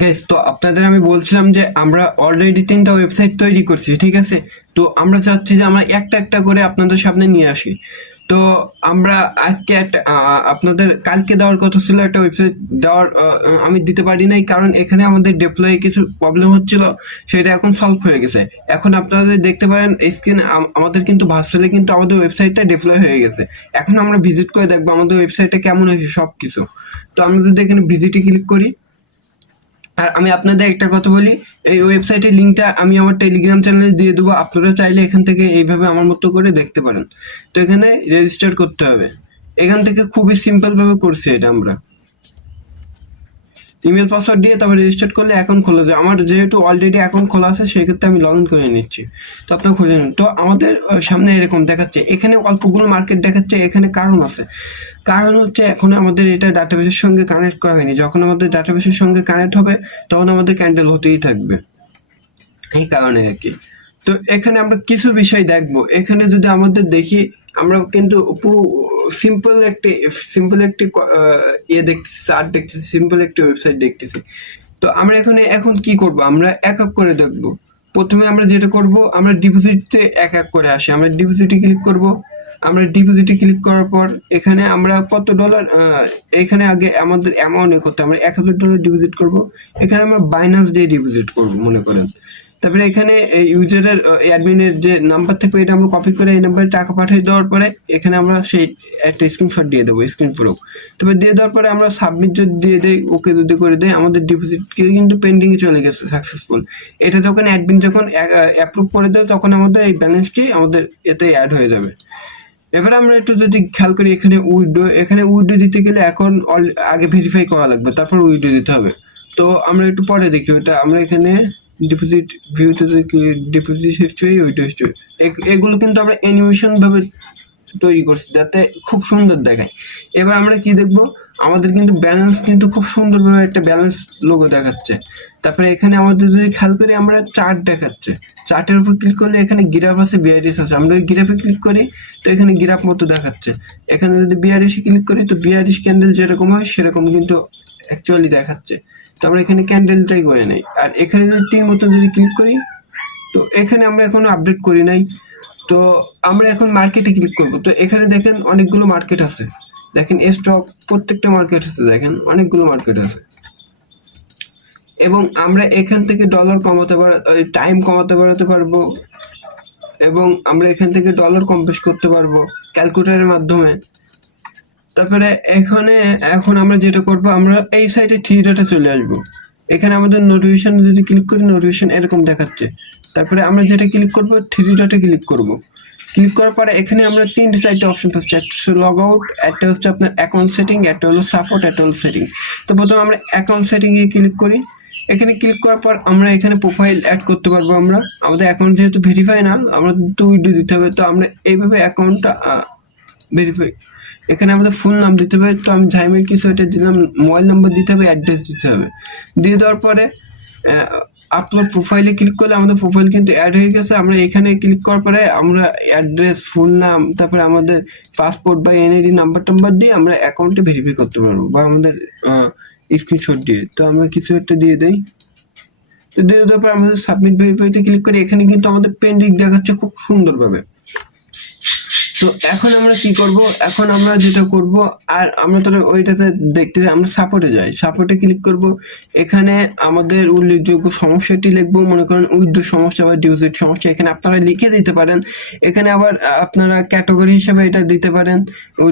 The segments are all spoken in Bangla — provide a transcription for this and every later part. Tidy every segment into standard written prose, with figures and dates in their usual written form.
গাইস, তো আপনাদের আমি বলছিলাম যে আমরা অলরেডি 3টা ওয়েবসাইট তৈরি করছি, ঠিক আছে? তো আমরা চাচ্ছি যে আমরা একটা একটা করে আপনাদের সামনে নিয়ে আসি। তো আমরা আজকে একটা আপনাদের কালকে দেওয়ার কথা ছিল একটা ওয়েবসাইট দেওয়ার, আমি দিতে পারি নাই কারণ এখানে আমাদের ডিপ্লয়ে কিছু প্রবলেম হচ্ছিল। সেটা এখন সলভ হয়ে গেছে। এখন আপনারা যদি দেখতে পারেন স্ক্রিনে আমাদের কিন্তু ভার্চুয়ালি কিন্তু আমাদের ওয়েবসাইটটা ডিপ্লয় হয়ে গেছে। এখন আমরা ভিজিট করে দেখবো আমাদের ওয়েবসাইটটা কেমন হয়েছে সবকিছু। তো আমরা যদি এখানে ভিজিটে ক্লিক করি, আর আমি আপনাদের একটা কথা বলি, এই ওয়েবসাইটের লিঙ্কটা আমি আমার টেলিগ্রাম চ্যানেলে দিয়ে দেবো। আপনারা চাইলে এখান থেকে এইভাবে আমার মতো করে দেখতে পারেন। তো এখানে রেজিস্টার করতে হবে। এখান থেকে খুবই সিম্পল ভাবে করছি এটা আমরা। ইমেল পাসওয়ার্ড দিয়ে তারপর রেজিস্টার করলে অ্যাকাউন্ট খোলা যায়। আমার যেহেতু অলরেডি অ্যাকাউন্ট খোলা আছে সেক্ষেত্রে আমি লগ ইন করে নিচ্ছি। তো আপনারা খুলে নিন। তো আমাদের সামনে এরকম দেখাচ্ছে, এখানে অল্পগুলো মার্কেট দেখাচ্ছে। এখানে কারণ আছে, কারণ হচ্ছে এখন আমাদের এটা ডাটাবেসের সঙ্গে কানেক্ট করা হয়নি। যখন আমাদের ডাটাবেসের সঙ্গে কানেক্ট হবে তখন আমাদের ক্যান্ডেল হতেই থাকবে, এই কারণে আর কি। তো এখানে আমরা কিছু বিষয় দেখবো। এখানে যদি আমাদের দেখি, আমরা কিন্তু পুরো সিম্পল একটি ইয়ে দেখতেছি, চার্ট দেখতেছি, সিম্পল একটি ওয়েবসাইট দেখতেছি। তো আমরা এখানে এখন কি করব, আমরা এক এক করে দেখব। প্রথমে আমরা যেটা করব, আমরা ডিপোজিটে এক এক করে আসি। আমরা ডিপোজিটে ক্লিক করব। আমরা ডিপোজিটে ক্লিক করার পর এখানে আমরা কত ডলার, এখানে আগে আমাদের অ্যামাউন্ট করতে, আমরা $1000 ডিপোজিট করব। এখানে আমরা বাইন্যান্স দিয়ে ডিপোজিট করব মনে করেন। তারপরে এখানে ইউজারের অ্যাডমিনের যে নাম্বার থাকবে এটা আমরা কপি করে এই নাম্বারে টাকা পাঠিয়ে দেওয়ার পরে এখানে আমরা সেই একটা স্ক্রিনশট দিয়ে দেবো, স্ক্রিন প্রুফ। তারপরে দিয়ে দেওয়ার পরে আমরা সাবমিট যদি দিয়ে দেই, ওকে যদি করে দেয়, আমাদের ডিপোজিট কিন্তু পেন্ডিং চলে গেছে, সাকসেসফুল। এটা যখন অ্যাডমিন যখন অ্যাপ্রুভ করে দেয় তখন আমাদের এই ব্যালেন্সটি আমাদের এতে অ্যাড হয়ে যাবে। এবার আমরা একটু যদি খেয়াল করি, এখানে উইথড্র দিতে গেলে এখন আগে ভেরিফাই করা লাগবে, তারপর উইথড্র দিতে হবে। তো আমরা একটু পরে দেখি ওটা। আমরা এখানে ডিপোজিট ভিউতে দেখি, ডিপোজিট হিস্ট্রি, উইথড্র হিস্ট্রি, এগুলো কিন্তু আমরা অ্যানিমেশন ভাবে তৈরি করছি যাতে খুব সুন্দর দেখায়। এবার আমরা কি দেখবো, আমাদের কিন্তু ব্যালেন্স কিন্তু খুব সুন্দরভাবে একটা ব্যালেন্স লোগো দেখাচ্ছে। তারপরে এখানে আমাদের যদি খেয়াল করি, আমরা চার্ট দেখাচ্ছে। চার্টের উপর ক্লিক করলে এখানে গ্রাফ আছে, বিআরএস আছে। আমরা গ্রাফে ক্লিক করি তো এখানে গ্রাফ মতো দেখাচ্ছে। এখানে যদি বিআরএসে ক্লিক করি তো বিআরএস ক্যান্ডেল যেরকম হয় সেরকম কিন্তু অ্যাকচুয়ালি দেখাচ্ছে। তো আমরা এখানে ক্যান্ডেলটাই করে নেই। আর এখানে যদি তীর মতো যদি ক্লিক করি, তো এখানে আমরা এখনো আপডেট করি নাই। তো আমরা এখন মার্কেটে ক্লিক করব। তো এখানে দেখেন অনেকগুলো মার্কেট আছে, দেখেন স্টক, প্রত্যেকটা মার্কেট আছে, দেখেন অনেকগুলো মার্কেট আছে। এবং আমরা এখান থেকে ডলার কমাতে টাইম কমাতে বাড়াতে পারবো, এবং আমরা এখান থেকে ডলার কম্পোজ করতে পারবো ক্যালকুলেটরের মাধ্যমে। তারপরে এখন আমরা যেটা করব, আমরা এই সাইডে থ্রি ডটে চলে আসব। এখানে আমাদের নোটিফিকেশন যদি ক্লিক করি, নোটিফিকেশন এরকম দেখাচ্ছে। তারপরে আমরা যেটা ক্লিক করব, থ্রি ডটে ক্লিক করব। ক্লিক করার পরে এখানে আমরা তিনটে চারটে অপশন পাচ্ছি। একটা হচ্ছে লগ আউট, একটা হচ্ছে আপনার অ্যাকাউন্ট সেটিং, একটা হলো সাপোর্ট, একটা হলো সেটিং। তো প্রথমে আমরা অ্যাকাউন্ট সেটিংয়ে ক্লিক করি। এখানে ক্লিক করার পর আমরা এখানে প্রোফাইল অ্যাড করতে পারবো। আমরা আমাদের অ্যাকাউন্ট যেহেতু ভেরিফাই না, আমরা তো উইথড্র দিতে হবে। তো আমরা এইভাবে অ্যাকাউন্টটা ভেরিফাই, এখানে আমাদের ফুল নাম দিতে হবে। তো আমি ঝাইমের কিছু এটা দিলাম, মোবাইল নাম্বার দিতে হবে, অ্যাড্রেস দিতে হবে। দিয়ে দেওয়ার পরে আপলোড প্রোফাইলে ক্লিক করলে আমাদের প্রোফাইল কিন্তু অ্যাড হয়ে গেছে। আমরা এখানে ক্লিক করার পরে আমরা অ্যাড্রেস, ফুল নাম, তারপরে আমাদের পাসপোর্ট বা এনআইডি নাম্বার টাম্বার দিয়ে আমরা অ্যাকাউন্টে ভেরিফাই করতে পারবো, বা আমাদের স্ক্রিনশট দিয়ে। তো আমরা কিছু একটা দিয়ে দেই। তো দিয়ে দেওয়ার পর আমাদের সাবমিট ভেরিফাইতে ক্লিক করি। এখানে কিন্তু আমাদের পেন্ডিং দেখাচ্ছে খুব সুন্দরভাবে। তো এখন আমরা কি করব, এখন আমরা যেটা করব, আর আমরা তো ওইটাতে দেখতে আমরা সাপোর্টে যাই, সাপোর্টে ক্লিক করব। এখানে আমাদের উল্লেখযোগ্য সমস্যাটি লিখবো, মনে করেন উইথড্র সমস্যা বা ডিপোজিট সমস্যা। এখানে আপনারা লিখে দিতে পারেন। এখানে আবার আপনারা ক্যাটাগরি হিসেবে এটা দিতে পারেন,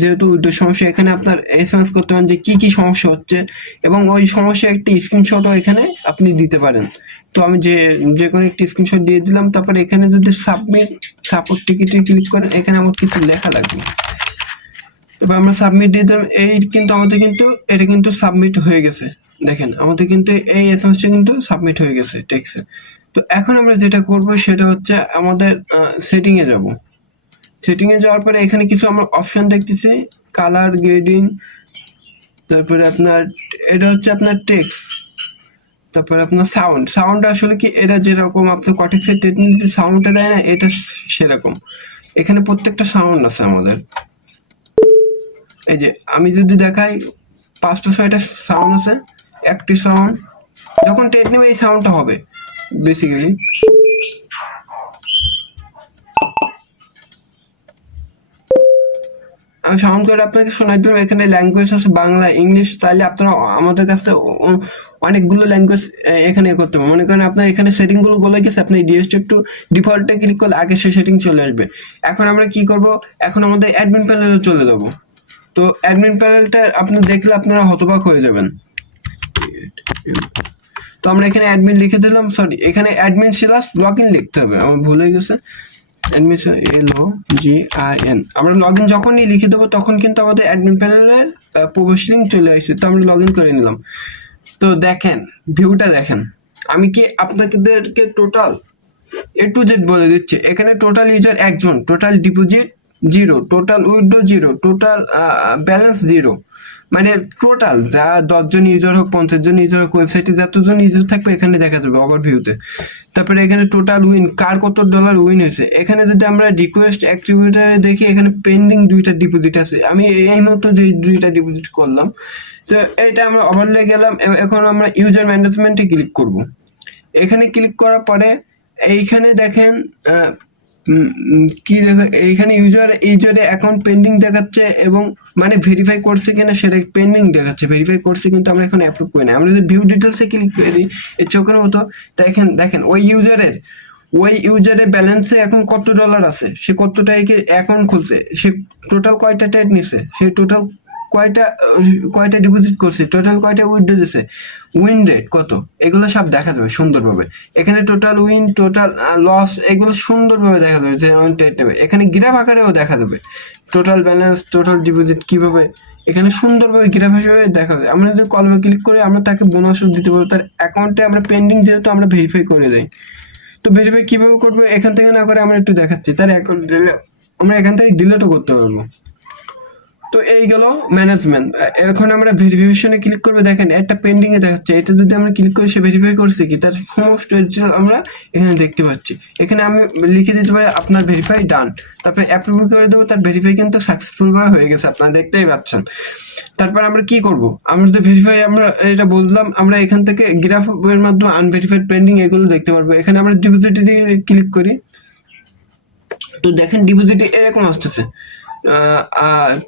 যেহেতু উইথড্র সমস্যা। এখানে আপনার এসএমএস করতে পারেন যে কি কি সমস্যা হচ্ছে, এবং ওই সমস্যা একটি স্ক্রিনশটও এখানে আপনি দিতে পারেন। তো আমি যে কোনো একটি স্ক্রিনশট দিয়ে দিলাম। তারপরে এখানে যদি সাবমিট সাপোর্ট টিকিটে ক্লিক করেন, এখানে আমার কিছু লেখা লাগবে। এবার আমরা সাবমিট দিয়ে দিলাম। এটা কিন্তু সাবমিট হয়ে গেছে। দেখেন আমাদের কিন্তু এই এসএমএসটা কিন্তু সাবমিট হয়ে গেছে টেক্সটে। তো এখন আমরা যেটা করব সেটা হচ্ছে আমাদের সেটিংয়ে যাব। সেটিংয়ে যাওয়ার পরে এখানে কিছু আমরা অপশন দেখতেছি, কালার গ্রেডিং, তারপরে আপনার এটা হচ্ছে আপনার টেক্সট, তারপরে আপনার সাউন্ড আসলে কি, এটা যেরকম আপনার কটেক্সের টেকনিক সাউন্ডটা দেয় না, এটা সেরকম। এখানে প্রত্যেকটা সাউন্ড আছে আমাদের। এই যে আমি যদি দেখাই, 5টা 6টা সাউন্ড আছে। একটি সাউন্ড, যখন ট্রেড নেবে এই সাউন্ডটা হবে বেসিক্যালি। আমি সাউন্ড করে আপনাকে শোনাই দিলাম। এখানে ল্যাঙ্গুয়েজ আছে বাংলা, ইংলিশ, তাহলে আপনারা আমাদের কাছে অনেকগুলো ল্যাঙ্গুয়েজ এখানে করতে হবে। মনে করেন আপনার এখানে সেটিং গুলো বলে গেছে, আপনি ডিএসটি টু ডিফল্টে ক্লিক করলে আগে সে সেটিং চলে আসবে। এখন আমরা কি করব, এখন আমাদের অ্যাডমিন প্যানেলে চলে যাব। তো অ্যাডমিন প্যানেলটা আপনি দেখলে আপনারা হতবাক হয়ে যাবেন। তো আমরা এখানে অ্যাডমিন লিখে দিলাম, সরি এখানে অ্যাডমিন স্ল্যাশ লগইন লিখতে হবে, আমার ভুল হয়ে গেছে। অ্যাডমিন LOGIN, আমরা লগইন যখনই লিখে দেবো তখন কিন্তু আমাদের অ্যাডমিন প্যানেলের প্রবেশ লিঙ্ক চলে আসছে। তো আমরা লগইন করে নিলাম। তো দেখেন ভিউটা দেখেন, আমি কি আপনাদেরকে টোটাল A to Z বলে দিচ্ছি। এখানে টোটাল ইউজার একজন, total deposit 0, total withdraw 0, total balance 0, মানে টোটাল যা 10 জন ইউজার হোক 50 জন ইউজার হোক, ওয়েবসাইটে যতজন ইউজার থাকবে এখানে দেখা যাবে ওভারভিউতে। তারপরে এখানে টোটাল উইন, কার কত ডলার উইন হয়েছে। এখানে যদি আমরা রিকোয়েস্ট অ্যাক্টিভিটারে দেখি, এখানে পেন্ডিং 2টা ডিপোজিট আছে। আমি এই মতো যে 2টা ডিপোজিট করলাম। তো এটা আমরা ওভারলে গেলাম। এখন আমরা ইউজার ম্যানেজমেন্টে ক্লিক করব। এখানে ক্লিক করার পরে এইখানে দেখেন কি দেখা, এইখানে ইউজারে অ্যাকাউন্ট পেন্ডিং দেখাচ্ছে এবং মানে ভেরিফাই করছে কিনা সেটা পেন্ডিং দেখাচ্ছে। ভেরিফাই করছে কিন্তু আমরা এখন অ্যাপ্রুভ করি না। আমরা যদি ভিউ ডিটেলসে ক্লিক করি এই চোখের মতো, দেখেন ওই ইউজারের ব্যালেন্সে এখন কত ডলার আছে, সে কত টাকা অ্যাকাউন্ট খুলছে, সে টোটাল কয়টা ট্রেড নিছে, সে টোটাল কয়টা ডিপোজিট করছে, টোটাল কয়টা উইথড্র দিছে, উইন রেট কত, এগুলো সব দেখা যাবে সুন্দরভাবে। এখানে টোটাল উইন, টোটাল লস, এগুলো সুন্দরভাবে দেখা যাবে যে ট্রেড নেবে। এখানে গ্রাফ আকারেও দেখা যাবে টোটাল ব্যালেন্স, টোটাল ডিপোজিট কিভাবে এখানে সুন্দরভাবে গ্রাফ হিসেবে দেখা যাবে। আমরা যদি কলমে ক্লিক করি আমরা তাকে বোনাসও দিতে পারবো। তার অ্যাকাউন্টে আমরা পেন্ডিং যেহেতু আমরা ভেরিফাই করে দেই। তো ভেরিফাই কিভাবে করবো এখান থেকে না করে আমরা একটু দেখাচ্ছি। তার অ্যাকাউন্ট দিলে আমরা এখান থেকে ডিলিটও করতে পারবো। তো এই গেল ম্যানেজমেন্ট। এখন আমরা ভেরিফিকেশনে ক্লিক করবে, দেখেন একটা পেন্ডিং এ দেখাচ্ছে। এটা যদি আমরা ক্লিক করি সে ভেরিফাই করছে কি তার সমস্ত আমরা এখানে দেখতে পাচ্ছি। এখানে আমি লিখে দিতে পারি আপনার ভেরিফাই ডান, তারপরে অ্যাপ্রুভ করে দেবো, তার ভেরিফাই কিন্তু সাকসেসফুল ভাবে হয়ে গেছে, আপনারা দেখতেই পাচ্ছেন। তারপর আমরা কি করব, আমরা তো ভেরিফাই আমরা এটা বললাম, আমরা এখান থেকে গ্রাফের মাধ্যমে আনভেরিফাইড পেন্ডিং এগুলো দেখতে পারবো। এখানে আমরা ডিপোজিটে দিয়ে ক্লিক করি, তো দেখেন ডিপোজিটে এরকম আসতেছে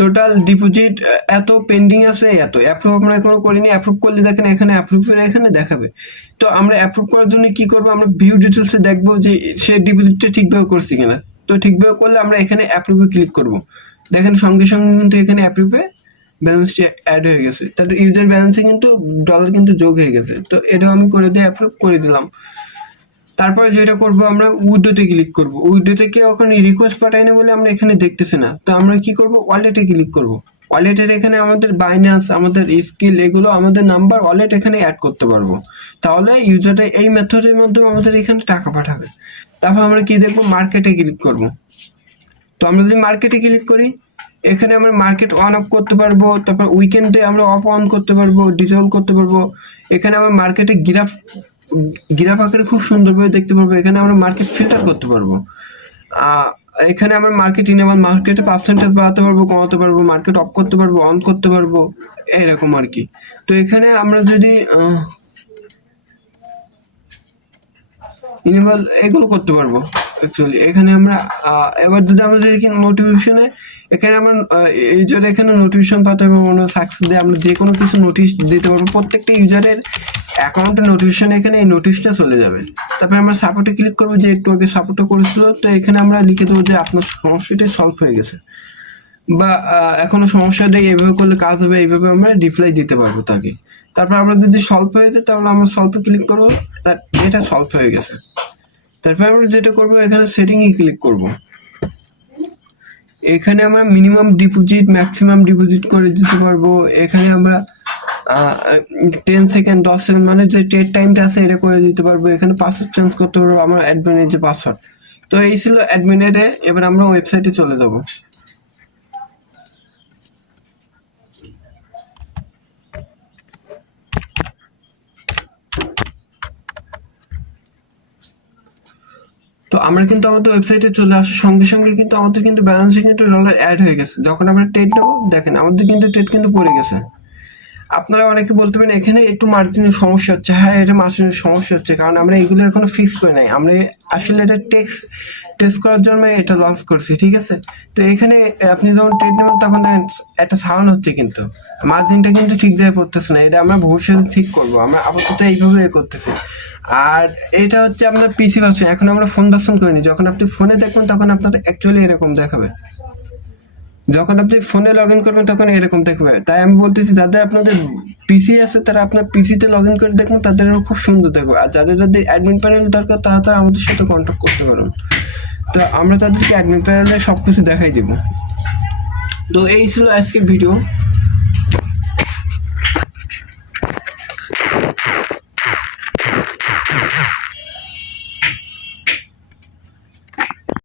টোটাল ডিপোজিট এত, পেন্ডিং আছে এত, অ্যাপ্রুভ আমরা এখনো করিনি। অ্যাপ্রুভ করলে দেখেন এখানে অ্যাপ্রুভের এখানে দেখাবে। তো আমরা অ্যাপ্রুভ করার জন্য কি করবো, আমরা ভিউ ডিটেলসে দেখবো যে সে ডিপোজিটটা ঠিকভাবে করছে কিনা। তো ঠিকভাবে করলে আমরা এখানে অ্যাপ্রুভে ক্লিক করব। দেখেন সঙ্গে সঙ্গে কিন্তু এখানে অ্যাপ্রুভে ব্যালেন্সটি অ্যাড হয়ে গেছে, তার ইউজার ব্যালেন্সে কিন্তু ডলার কিন্তু যোগ হয়ে গেছে। তো এটাও আমি করে দিয়ে অ্যাপ্রুভ করে দিলাম। তারপরে যেটা করব আমরা উইডোতে ক্লিক করব। উইডোতে কেউ ওখানে রিকোয়েস্ট পাঠায়নি বলে আমরা এখানে দেখতেছি না। তো আমরা কি করব, ওয়ালেটে ক্লিক করব। ওয়ালেটের এখানে আমাদের বাইন্যান্স, আমাদের স্কিল, এগুলো আমাদের নাম্বার ওয়ালেট এখানে অ্যাড করতে পারবো। তাহলে ইউজারটা এই মেথডের মাধ্যমে আমাদের এখানে টাকা পাঠাবে। তারপর আমরা কি দেখবো, মার্কেটে ক্লিক করব। তো আমরা যদি মার্কেটে ক্লিক করি, এখানে আমরা মার্কেট অন অফ করতে পারবো, তারপর উইকেন্ডে আমরা অফ অন করতে পারবো, ডিসেবল করতে পারবো। এখানে আমরা মার্কেটে গ্রাফ আকারে খুব সুন্দরভাবে দেখতে পারবো। এখানে আমরা মার্কেট ফিল্টার করতে পারবো। এখানে আমরা মার্কেট ইনেবল, মার্কেটে পার্সেন্টেজ বাড়াতে পারবো, কমাতে পারবো, মার্কেট অফ করতে পারবো, অন করতে পারবো, এরকম আর কি। তো এখানে আমরা যদি ইনেবল এগুলো করতে পারবো অ্যাকচুয়ালি। এখানে আমরা এবার যদি আমরা দেখি নোটিফিকেশনে, এখানে আমরা ইউজার এখানে নোটিফিকেশন পাঠাতে পারবো, সাকসেস দিয়ে আমরা যে কোনো কিছু নোটিশ দিতে পারবো। প্রত্যেকটা ইউজারের অ্যাকাউন্টে নোটিফিকেশন এখানে এই নোটিশটা চলে যাবে। তারপরে আমরা সাপোর্টে ক্লিক করবো, যে একটু আগে সাপোর্টটা করেছিল। তো এখানে আমরা লিখে দেবো যে আপনার সমস্যাটি সলভ হয়ে গেছে, বা এখনো সমস্যাটা এইভাবে করলে কাজ হবে, এইভাবে আমরা রিপ্লাই দিতে পারবো তাকে। তারপর আমরা যদি সলভ হয়ে যায় তাহলে আমরা সলভে ক্লিক করবো, তার এটা সলভ হয়ে গেছে। তারপর আমরা যেটা করবো, এখানে সেটিংয়ে ক্লিক করব। এখানে আমরা মিনিমাম ডিপোজিট, ম্যাক্সিমাম ডিপোজিট করে দিতে পারবো। এখানে আমরা 10 সেকেন্ড, 10 সেকেন্ড মানে যে ট্রেড টাইমটা আছে এটা করে দিতে পারবো। এখানে পাসওয়ার্ড চেঞ্জ করতে পারবো, আমার অ্যাডমিনের যে পাসওয়ার্ড। তো এই ছিল অ্যাডমিনেরে। এবার আমরা ওয়েবসাইটে চলে যাবো। তো আমরা কিন্তু আমাদের ওয়েবসাইটে চলে আসার সঙ্গে সঙ্গে কিন্তু আমাদের কিন্তু ব্যালেন্সে কিন্তু ডলার অ্যাড হয়ে গেছে। যখন আমরা ট্রেড নেবো, দেখেন আমাদের কিন্তু ট্রেড কিন্তু পড়ে গেছে। আপনারা অনেকে বলতে পারেন এখানে একটু মার্জিনের সমস্যা হচ্ছে। হ্যাঁ, এটা মার্জিনের সমস্যা হচ্ছে, কারণ আমরা এগুলো এখনো ফিক্স করে নাই। আমরা আসলে এটা টেস্ট করার জন্য এটা লঞ্চ করছি, ঠিক আছে? তো এখানে আপনি যখন ট্রেড নেবেন তখন দেখেন একটা সাউন্ড হচ্ছে, কিন্তু মার্জিনটা কিন্তু ঠিক জায়গায় পড়তেছে না। এটা আমরা ভবিষ্যতে ঠিক করবো, আমরা আপাতত এইভাবে করতেছি। আর এটা হচ্ছে আপনার পিসি ভার্সন, এখন আমরা ফোন ভার্সন করিনি। যখন আপনি ফোনে দেখবেন তখন আপনার অ্যাকচুয়ালি এরকম দেখাবে, যখন আপনি ফোনে লগ ইন করবেন তখন এরকম দেখবে। তাই আমি বলতেছি যাদের আপনাদের পিসি আছে তারা আপনার পিসিতে লগ ইন করে দেখবেন, তাদের খুব সুন্দর দেখবে। আর যাদের যাদের অ্যাডমিন প্যানেল দরকার তারা আমাদের সাথে কন্ট্যাক্ট করতে পারেন। তো আমরা তাদেরকে অ্যাডমিন প্যানেলে সব কিছু দেখাই দেবো। তো এই ছিল আজকের ভিডিও।